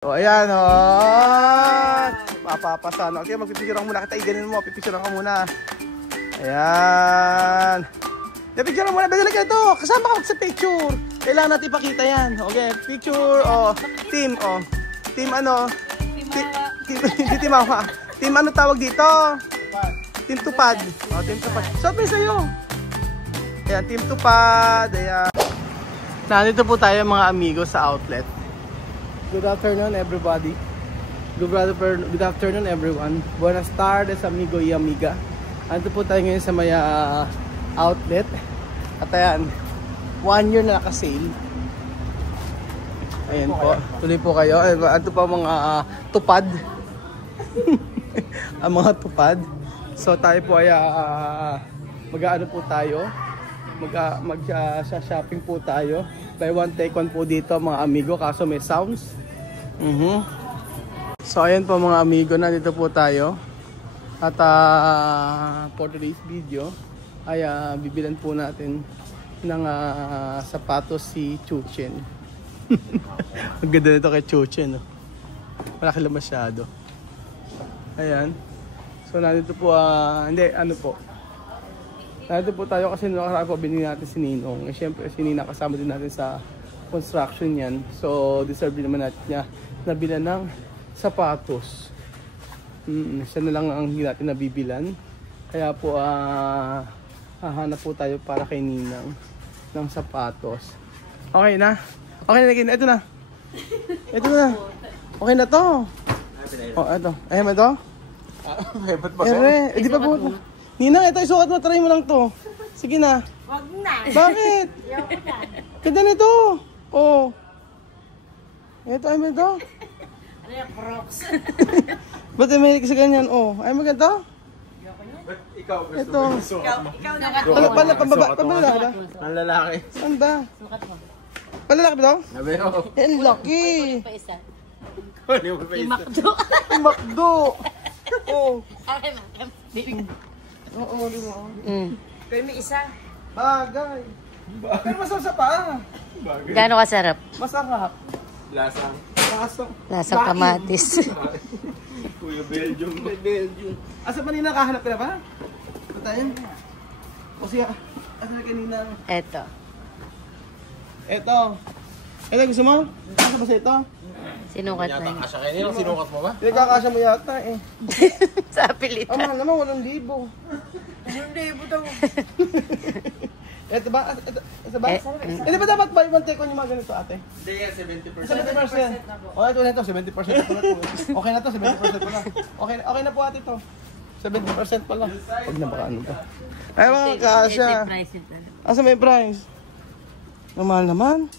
O ayan o. Oh. Mapapasan. Okay, magpipicturean muna kita. Iganin mo. Pipicturean ka muna. Ayan. Pipicturean muna. Bigyan ka ito. Kasama ka sa picture. Kailangan natin ipakita yan. Okay, picture. O. Team. O. Team ano? Team Awa. Team ano tawag dito? Team Tupad. O, Team Tupad. So, may sa'yo. Ayan, Team Tupad. Ayan. Nandito po tayo mga amigo sa outlet. Good afternoon everybody. Good afternoon everyone. Buenas tardes amigo y amiga. Andito po tayo ngayon sa may outlet. At ayan, 1 year na naka-sale. Ayan po, tuloy po kayo. Andito po mga tupad. Ang mga tupad. So tayo po ay mag-ano po tayo. Mag-shopping po tayo. Buy one take one po dito mga amigo. Kaso may sounds. So ayan po mga amigo, nandito po tayo. At for today's video ay bibilan po natin ng sapatos si Chuchen. Ang ganda nito kay Chuchen, no? Malaki lang masyado. Ayan. So nandito po, hindi, ano po. Nandito po tayo kasi nakaraan po binili natin si Ninong. Eh, syempre si Nina kasama din natin sa construction yan. So deserve din naman natin niya nabila ng sapatos. Siya na lang ang hindi natin nabibilan. Kaya po hahanap po tayo para kay Ninang ng sapatos. Okay na? Okay na, ito na. Ito na. Okay na to. Oh, ito. Ayan mo ito? Di ba po? Ninang, ito isukat mo. Try mo lang to. Sige na. Wag na. Bakit? Ganda nito. Oh. Ito, ay mo ito? Ano yung Crocs? Ba't may sa ganyan? Oh, ay mo ganito? Ba't ikaw gusto ito. Ikaw na. Pambalaki ba? Ang lalaki. Saan ba? Sukat mo. Palalaki ba ito? Nabi ko. Ang laki. Pa isa. Ano mo pa isa? Imakdo. Ang makdo. Oh. Akin mo. Oo, di mo. Pero may isa. Bagay. Pero masarap sa paa. Gaano kasarap? Masarap. Lasang. Lasang kamatis. Kuya Belgium. Belgium. Asa pa nina kahanap ka na ba? Patayin. O siya. Asa na kanina? Eto. Ito. Ito gusto mo? Asa ba sa ito? Sinukat na yun. Kasya kayo nila, sinukat mo ba? Pinagkakasya mo yata eh. Sa apelita. Mahal naman, 8,000. 1,000 daw. Ito ba? Ito ba? Hindi ba dapat buy one take one yung mga ganito ate? Hindi, 70%. 70%. O ito na ito, 70% pa na ito. Okay na to, 70% pa na. Okay na po ate ito. 70% pa lang. Huwag na baka ano ba. Ay mga kasya. Asa may price? Mahal naman.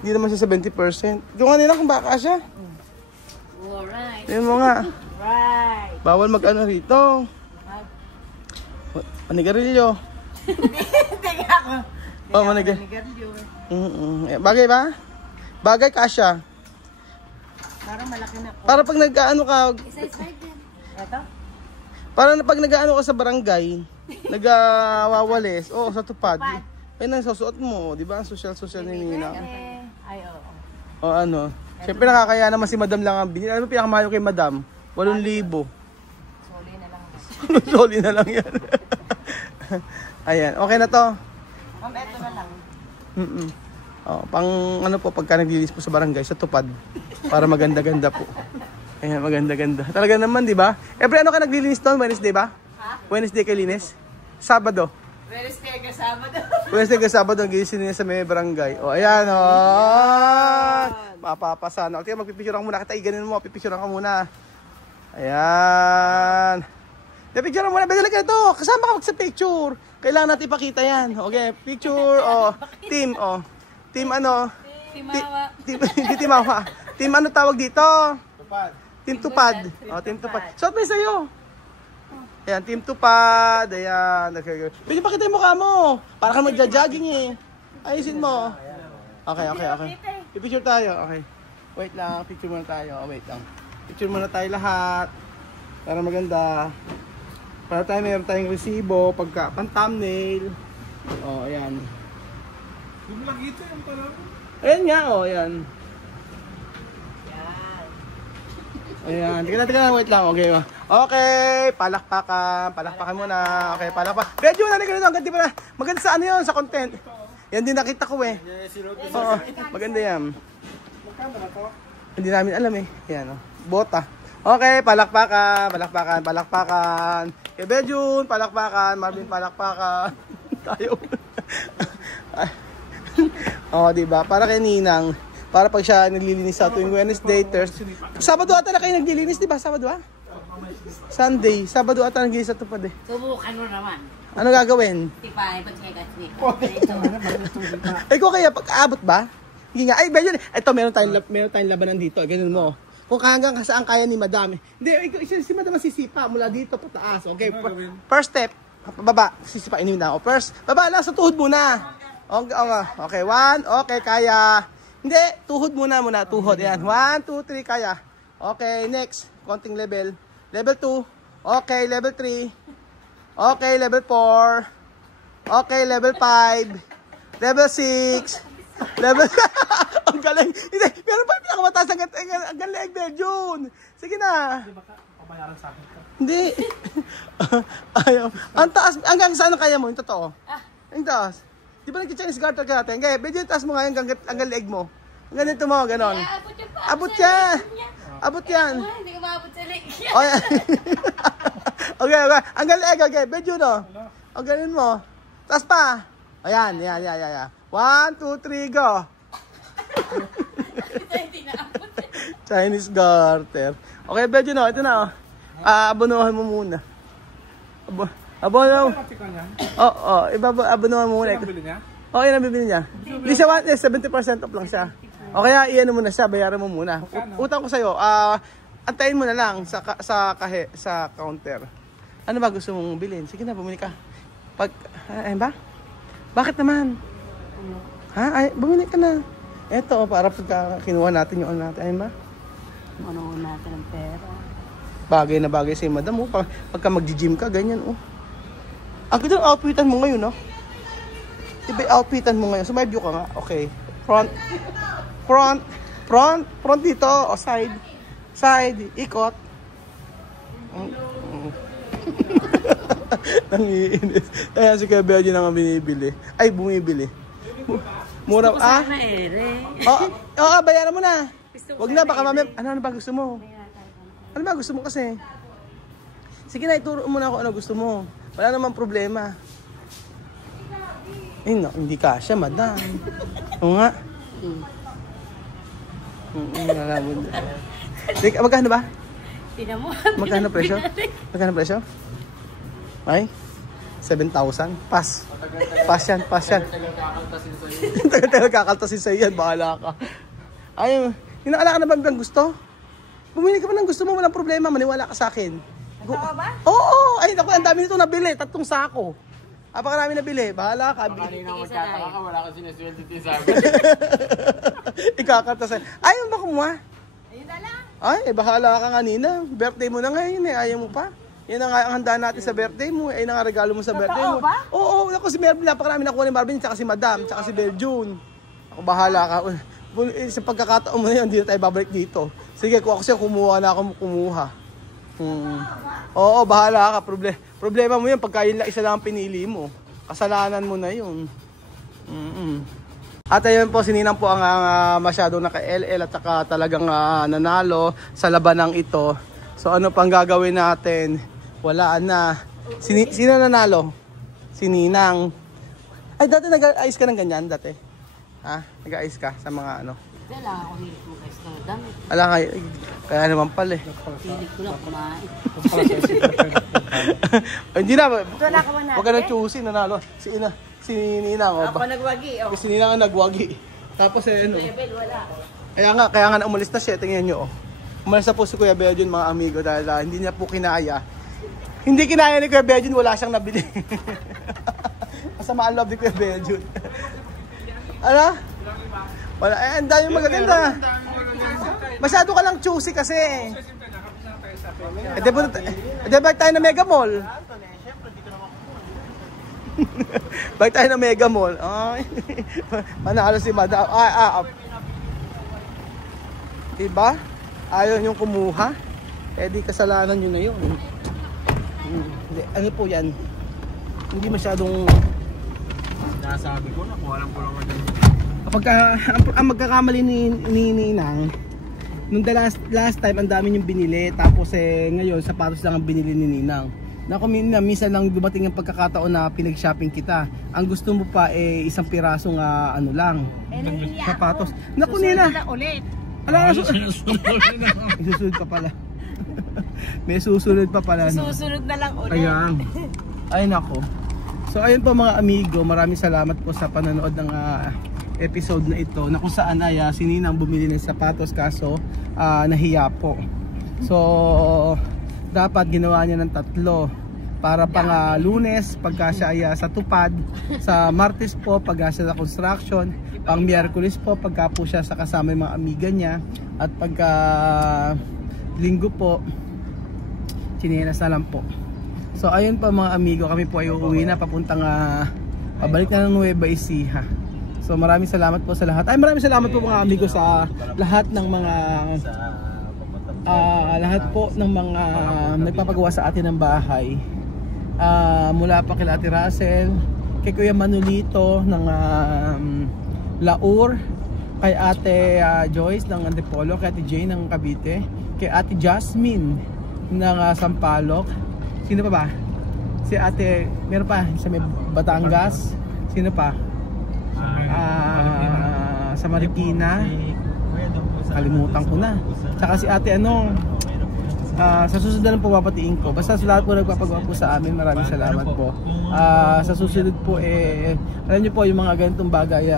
Hindi naman siya 70%. Yung kanina kung baka siya. Alright. Yan mo nga. Right. Bawal mag-ano rito. Manigarilyo. Hindi ako. Oh, Manigarilyo. Bagay ba? Bagay kasya. Parang malaki na po. Para pag nag-ano ka, Size 5 din. Ito? para pag nag-ano ka sa barangay, nag-wawalis, oo, sa tupad. Ay, nang susuot mo, di ba? Social ni Nina. Ay, oo. O ano, siyempre nakakaya naman si Madam lang ang binili. Ano pinakamahal kay Madam? 8,000. Soli na lang. Soli na lang yan. Ayan, okay na to. Ma'am, ito na lang. Oh, pang ano po, pagka naglilis po sa barangay, sa tupad. Para maganda-ganda po. Ayan, maganda-ganda. Talaga naman, di ba? Every ano ka naglilinis doon? Wednesday ba? Ha? Wednesday kay linis? Sabado. Wednesday ka Sabado. Wednesday kay Sabado, naglilis niya sa may barangay. O, ayan, o. Mapapasan. Okay, magpipicturean muna kita. Iganin mo, pipicturean ka muna. Ayan. Picturean muna. Bigyan ka ito. Kasama ka sa picture. Kailangan natin ipakita yan. Okay, picture, o. Team, o. Team ano? Timawa. Team Awa. Team ano tawag dito? Tupad. Team Tupad. O, Team Tupad. Shot may sa'yo. Ayan, Team Tupad. Ayan. Pwede pakita yung mukha mo. Para ka magja-jogging eh. Ayusin mo. Okay. Picture tayo. Okay. Wait lang. Picture muna tayo. Wait lang. Picture muna tayo lahat. Para maganda. Para tayo mayroon tayong resibo. Pagka pan-thumbnail. O, ayan. Yung lagi ito yung parang. Ayan nga, o, ayan. Ayan, tika na, wait lang. Okay, okay, palakpakan muna. Okay, palakpak. Medyo na ganito, ang ganda pala. Maganda sa ano yun, sa content. Yan din nakita ko eh. Oo, maganda yan. Hindi namin alam eh. Yan, bota. Okay, palakpakan. Kay Bejun, palakpakan. Marvin, palakpakan. Tayo. Oo, diba? Para kay Ninang. Para pag siya naglilinis sa tuwing Wednesday, Thursday. Sabado ata na kayo naglilinis, diba? Sabado Sunday. Sabado ata naglilinis sa tupad eh. Subukan mo naman. Ano gagawin? Tipay, pag-check. Ikaw kaya pag-aabot ba? Hindi nga. Ay, Bejun, ito meron tayong labanan dito. Ganun mo. Kung hanggang saan kaya ni Madam. Hindi, si Madam sisipa mula dito pataas. Okay, first step, baba, sisipain na ako. First, baba lang sa tuhod muna. Okay, 1, okay, kaya. Hindi, tuhod muna, tuhod. Yan, 1, 2, 3, kaya. Okay, next, konting level. Level 2, okay, level 3. Okay, level 4. Okay, level 5. Level 6. Level... Ang galing. Hindi, meron pa yung pinakamataas ang galing, Bejun. Sige na. Hindi, baka pabayaran sa akin ka. Hindi. Ayaw. Ang taas, hanggang saan kaya mo? Yung totoo. Ang taas. Di ba nag-Chinese garter ka natin? Kaya, Bejun, taas mo nga hanggang leg mo. Ang ganito mo, ganon. Abot yan. Abot yan. Hindi ko maabot sa leg. Okay. Hanggang leg, okay. Bejun, no? Ang ganin mo. Taas pa. Ayan. 1, 2, 3, go. Chinese garter. Okay, Bejun, no? Ito na, abonohan mo muna. Abono. Abonohan mo muna. Okay, nabibili niya. Hindi siya 70% off lang siya. O kaya, iyan mo na siya, bayaran mo muna. Utang ko sa'yo, antayin mo na lang sa counter. Ano ba gusto mong bilhin? Sige na, bumili ka. Ayun ba? Bakit naman? Ha? Bumili ka na. Eto, para pagka kinuha natin yung ano natin. Ayun ba? Ano natin ang pera. Bagay na bagay sa'yo, Madam. Pagka mag-gym ka, ganyan. Ang ganda ng outfitan mo ngayon, no? Iba yung outfitan mo ngayon. Sumide view ka nga. Okay. Front dito. O side. Side. Ikot. Nangiinis. Kaya si Kuya Bejun na nga binibili. Ay, bumibili. Mura. Bayaran mo na. Wag na, baka mamaya. Ano ba gusto mo? Ano ba gusto mo kasi? Sige na, ituro mo na ako ano gusto mo. Wala namang problema. No, hindi kasya, Madam. Oo nga. Magkano ba? Magkano presyo? Ay? 7,000? Pass yan. Tagal kakaltasin sa'yo yan, bahala ka. Ay, hinakala ka na ba ang gusto? Bumili ka pa ng gusto mo, walang problema, maniwala ka sa akin. Tama ba? Oo! Ay, naku, ang dami nito nabili, 3 sako. Napakarami nabili, bahala ka. Kanina magtataka ka, wala kang sinasweldo sa akin. Ikakaltasin. Ayaw ba kumuha? Ayun na lang. Ay, bahala ka kanina. Birthday mo na ngayon eh, ayaw mo pa. Yan ang handa natin sa birthday mo. Ay, ang regalo mo sa birthday mo. Ba? Oo, ako si Marvin. Napakarami nakuha ni Marvin, tsaka si Madam, tsaka si Bejun. Ako bahala ka. Sa pagkakataon mo na yun, hindi na tayo babalik dito. Sige, kung ako siya kumuha na ako kumuha. Oo, bahala ka. Problema mo yun pagka yun lang isa lang ang pinili mo. Kasalanan mo na yun. At ayun po, sininang po ang masyadong naka-LL at saka talagang nanalo sa labanang ito. So ano pang gagawin natin? Wala na. Sino nanalo? Sininang. Ay, dati nag-ayos ka ng ganyan dati? Ha? Nag-ayos ka sa mga ano? Wala ako hilig mo guys ng damit. Ala kaya naman pala eh. Hilig ko lang kumain. Hindi na. Wala ka man Huwag ka na choosy, nanalo. Si Ninang. Ako nagwagi. Si Ninang ang nagwagi. Tapos ano. Level, wala. Kaya nga umalis na siya. Tingnan nyo. Umalis na po si Kuya Bejun mga amigo dahil hindi niya po kinaya. Hindi kinaya ni Kuya Bejun, wala siyang nabili. Masama ang love ni Kuya Bejun. Ano? Wala, ang dami magaganda. Masyado ka lang choosy kasi. Balik tayo na Mega Mall. Balik tayo na Mega Mall. Ay, manalo si Madam. Diba? Ayaw niyong kumuha. eh di kasalanan nyo na yun. Ano po yan? Hindi masyadong Sinasabi ko na kung alam ko naman yun. kapag ang magkakamali ni Ninang nung last time ang dami yung binili, tapos ngayon sapatos lang ang binili ni Ninang. Naku, minsan lang dumating ang pagkakataon na pinag-shopping kita. Ang gusto mo pa isang pirasong ano lang, sapatos. Naku, Nina. ulit. Ala, susunod pa pala. May susunod pa pala. No? Susunod na lang ulit. Ayan. Ay nako. So ayun po mga amigo, maraming salamat po sa panonood ng episode na ito, na kung saan ay si Ninang bumili ng sapatos kaso nahiya po. So dapat ginawa niya ng 3 para pang Lunes pagka siya ay sa tupad, sa Martes po pagka siya sa construction, pang Miyerkules po pagka po siya sa kasama yung mga amiga niya, at pagka Linggo po chinelas na lang po. So ayun po mga amigo, kami po ay uuwi na papuntang pabalik na ng Nueva Ecija. So maraming salamat po sa lahat. Ay, maraming salamat po mga amigo sa lahat ng mga nagpapagawa sa atin ng bahay. Mula pa kay Ate Russell, kay Kuya Manolito ng Laur, kay Ate Joyce ng Antipolo, kay Ate Jane ng Cavite, kay Ate Jasmine ng Sampaloc. Sino pa ba? Si Ate, meron pa sa may Batangas. Sino pa? Sa Marikina. Kalimutan ko na. Saka si Ate sa susunod na lang po papatiin ko. Basta sa lahat po nagpapagawa po sa amin, maraming salamat po. Sa susunod po alam niyo po yung mga ganitong bagay,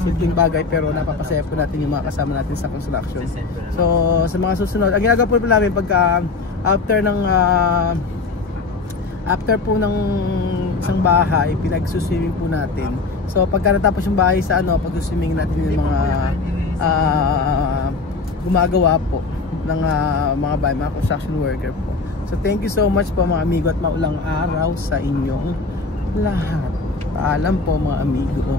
simpleng bagay pero napapasaya po natin yung mga kasama natin sa construction. So sa mga susunod, ang ginagawa po namin pagka after po ng isang bahay, pinagsuswimming po natin. So pagka natapos yung bahay sa pag-swimming natin yung mga gumagawa po ng mga bahay, mga construction worker po. So thank you so much po mga amigo, at maulang araw sa inyong lahat. Paalam po mga amigo.